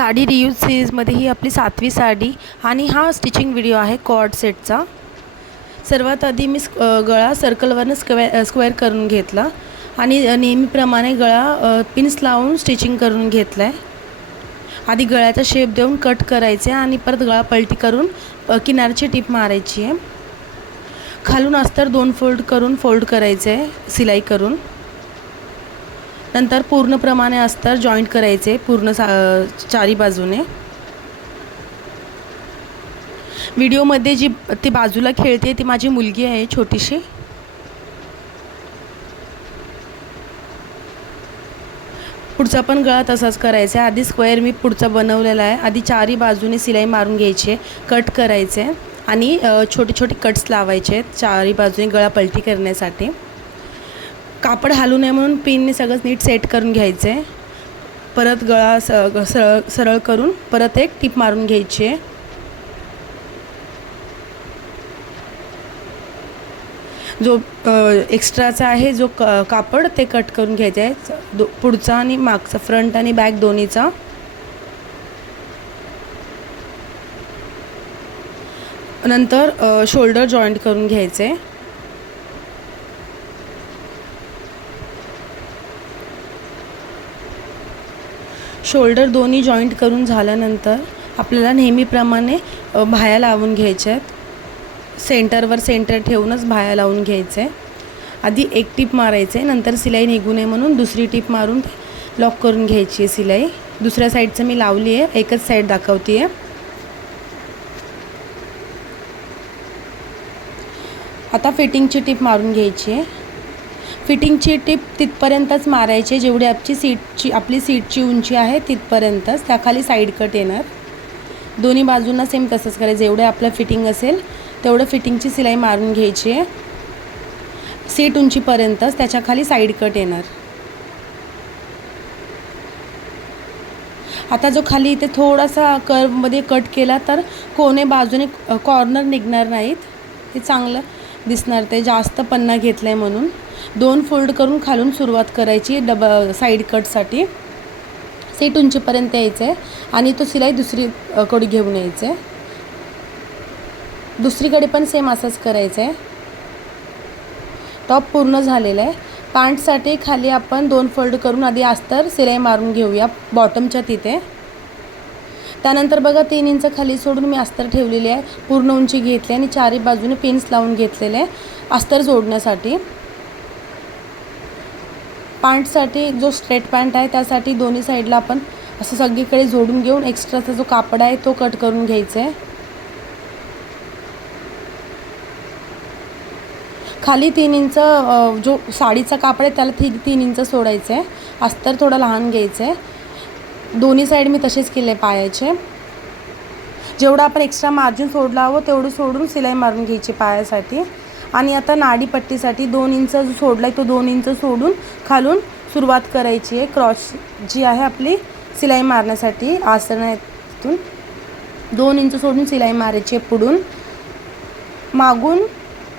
Sari reuse सिरीजमध्ये ही आपली सातवी साडी आणि हा स्टिचिंग व्हिडिओ आहे कॉर्ड सेटचा सर्वात आधी मी गळा सर्कलवरनं स्क्वे स्क्वेअर करून घेतला आणि नेहमीप्रमाणे गळा पिन्स लावून स्टिचिंग करून घेतला आहे आधी गळ्याचा शेप देऊन कट करायचे आणि परत गळा पलटी करून किनारची टीप मारायची आहे. खालून अस्तर दोन फोल्ड करून फोल्ड करायचे आहे सिलाई करून. नंतर पूर्णप्रमाणे अस्तर जॉईंट करायचे पूर्ण सा चारी बाजूने. व्हिडिओमध्ये जी ती बाजूला खेळते ती माझी मुलगी आहे छोटीशी. पुढचा पण गळा तसाच करायचा आहे. आधी स्क्वेअर मी पुढचा बनवलेला आहे. आधी चारी बाजूने सिलाई मारून घ्यायची आहे कट करायचे आणि छोटे छोटे कट्स लावायचे आहेत चारी बाजूने गळा पलटी करण्यासाठी. कापड हालू नये म्हणून पिनने सगळंच नीट सेट करून घ्यायचं. आहे परत गळा स सरळ सरळ करून परत एक टीप मारून घ्यायची. आहे जो एक्स्ट्राचा आहे जो क कापड ते कट करून घ्यायचं आहे दो पुढचा आणि मागचा फ्रंट आणि बॅक दोन्हीचा. नंतर शोल्डर जॉईंट करून घ्यायचे. शोल्डर दोन्ही जॉईंट करून झाल्यानंतर आपल्याला नेहमीप्रमाणे भाया लावून घ्यायच्या आहेत. सेंटरवर सेंटर ठेवूनच भाया लावून घ्यायचे. आधी एक टीप मारायचे नंतर सिलाई निघू नये म्हणून दुसरी टीप मारून लॉक करून घ्यायची आहे सिलाई. दुसऱ्या साईडचं मी लावली आहे एकच साईड दाखवते आहे. आता फिटिंगची टीप मारून घ्यायची आहे. फिटिंगची टिप तिथपर्यंतच मारायची आहे. जेवढी आपची सीटची आपली सीटची उंची आहे तिथपर्यंतच. त्याखाली साईड कट येणार. दोन्ही बाजूंना सेम तसंच करायचं. जेवढं आपलं फिटिंग असेल तेवढं फिटिंगची सिलाई मारून घ्यायची आहे. सीट उंचीपर्यंतच त्याच्याखाली साईड कट येणार. आता जो खाली इथे थोडासा कर्वमध्ये कट केला तर कोणे बाजूने कॉर्नर निघणार नाहीत. ते चांगलं दिसणार. ते जास्त पन्ना घेतलं आहे म्हणून. दोन फोल्ड करून खालून सुरुवात करायची डब साईड कटसाठी. सीट उंचीपर्यंत यायचं आहे आणि तो सिलाई दुसरी घेऊन यायचं आहे दुसरीकडे पण सेम असंच करायचं आहे टॉप पूर्ण झालेला आहे. पॅन्टसाठी खाली आपण दोन फोल्ड करून आधी अस्तर सिलाई मारून घेऊया. बॉटमच्या तिथे. त्यानंतर बघा तीन इंच खाली सोडून मी अस्तर ठेवलेली आहे. पूर्ण उंची घेतली आणि चारी बाजूने पिन्स लावून घेतलेले आहे अस्तर जोडण्यासाठी. पॅन्टसाठी जो स्ट्रेट पॅन्ट आहे त्यासाठी दोन्ही साईडला आपण असं सगळीकडे जोडून घेऊन एक्स्ट्राचा जो कापड आहे तो कट करून घ्यायचा. आहे खाली तीन इंच जो साडीचा कापड आहे त्याला ती तीन इंच सोडायचं. आहे अस्तर थोडं लहान घ्यायचं. आहे दोन्ही साईड मी तसेच केले पायाचे. जेवढं आपण एक्स्ट्रा मार्जिन सोडलं हवं तेवढं सोडून सिलाई मारून घ्यायची पायासाठी. आणि आता नाडीपट्टीसाठी दोन इंच जो सोडला आहे तो दोन इंच सोडून खालून सुरुवात करायची आहे. क्रॉस जी आहे आपली सिलाई मारण्यासाठी आसनातून दोन इंच सोडून सिलाई मारायची आहे पुढून. मागून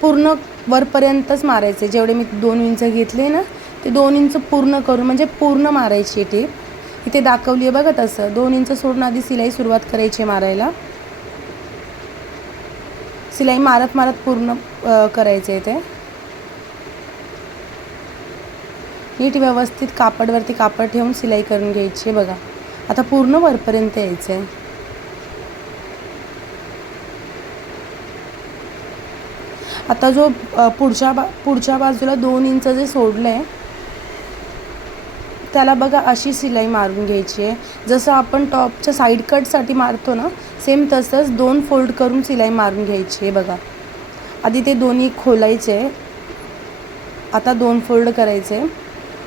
पूर्ण वरपर्यंतच मारायचे जेवढे मी दोन इंच घेतले ना ते दोन इंच पूर्ण करून म्हणजे पूर्ण मारायची टीप. इथे दाखवली आहे बघा तसं. दोन इंच सोडून आधी सिलाई सुरुवात करायची मारायला. सिलाई मारत मारत पूर्ण करायचं करायचे ते. नीट व्यवस्थित कापडवरती कापड ठेवून सिलाई करून घ्यायची आहे बघा. आता पूर्ण वरपर्यंत यायचं आहे आता जो पुढच्या बा पुढच्या बाजूला दोन इंच जे सोडलं आहे त्याला बघा अशी सिलाई मारून घ्यायची आहे. जसं आपण टॉपच्या साईड कटसाठी मारतो ना सेम तसंच दोन फोल्ड करून सिलाई मारून घ्यायची आहे बघा. आधी ते दोन्ही खोलायचे आता दोन फोल्ड करायचे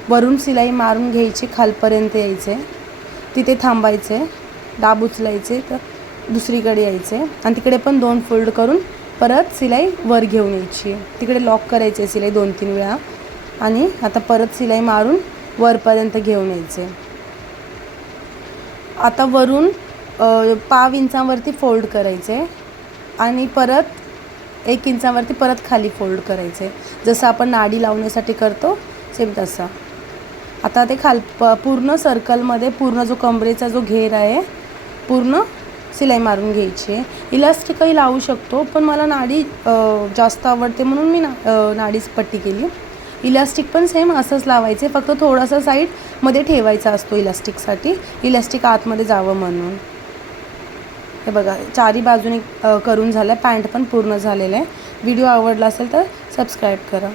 वरून सिलाई मारून घ्यायची खालपर्यंत यायचे तिथे थांबायचे डाब उचलायचे तर दुसरीकडे यायचे आणि तिकडे पण दोन फोल्ड करून परत सिलाई वर घेऊन यायची आहे. तिकडे लॉक करायचे सिलाई दोन तीन वेळा. आणि आता परत सिलाई मारून वरपर्यंत घेऊन यायचे. आता वरून पाव इंचावरती फोल्ड करायचे आणि परत एक इंचावरती परत खाली फोल्ड करायचे. जसं आपण नाडी लावण्यासाठी करतो सेम तसा. आता ते खाल प पूर्ण सर्कलमध्ये पूर्ण जो कमरेचा जो घेर आहे पूर्ण सिलाई मारून घ्यायची. आहे इलास्टिकही लावू शकतो पण मला नाडी जास्त आवडते म्हणून मी ना नाडीच पट्टी केली. इलास्टिक पण सेम असंच लावायचे फक्त थोडासा साईडमध्ये ठेवायचा असतो इलास्टिकसाठी इलास्टिक आतमध्ये जावं म्हणून. हे बघा चारी बाजूने करून झालं पॅन्ट पण पूर्ण झालेलं आहे. व्हिडिओ आवडला असेल तर सबस्क्राईब करा.